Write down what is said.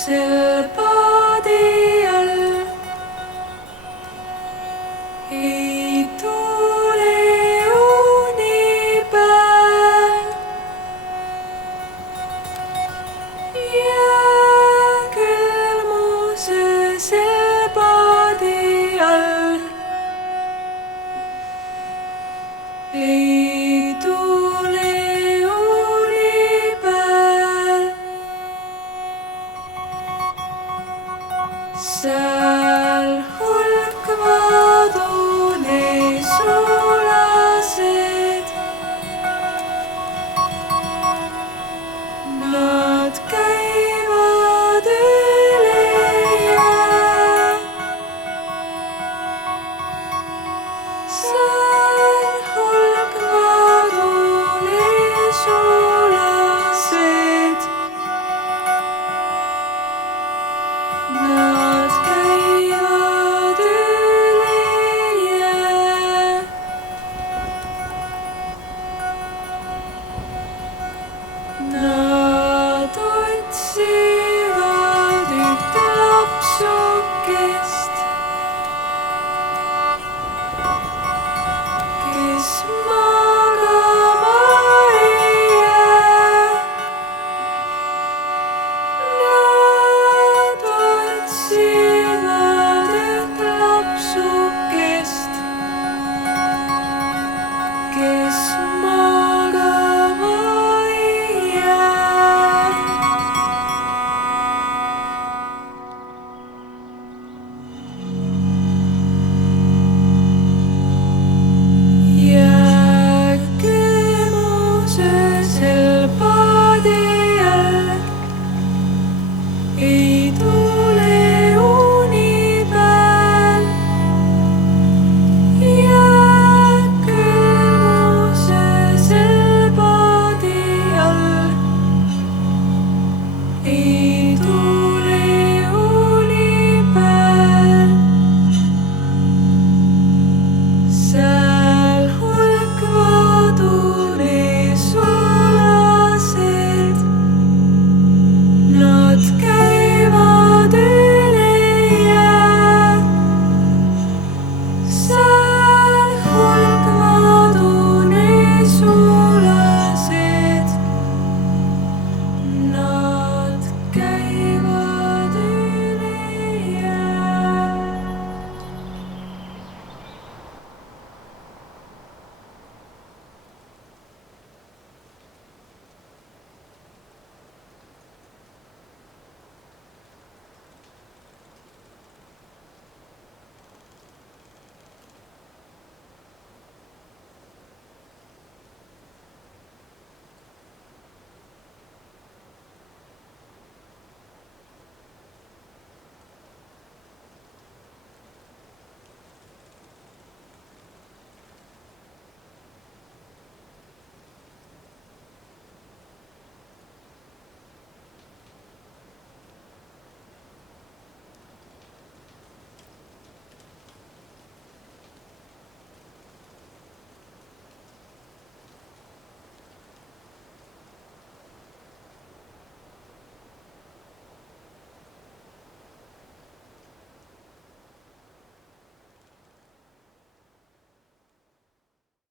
sel paadi all ei tule unipäev. Jää külmuse sel paadi all ei tule unipäev. Seal hulkvad unesulased, nad käivad üle jää. Seal hulkvad unesulased, nad käivad üle jää. Nad otsivad üht lapsukest, kes magama ei jää. Nad otsivad üht lapsukest, kes magama ei jää. Jää külmuse sel paadi all ei tule unipäev. Jää külmuse sel paadi all ei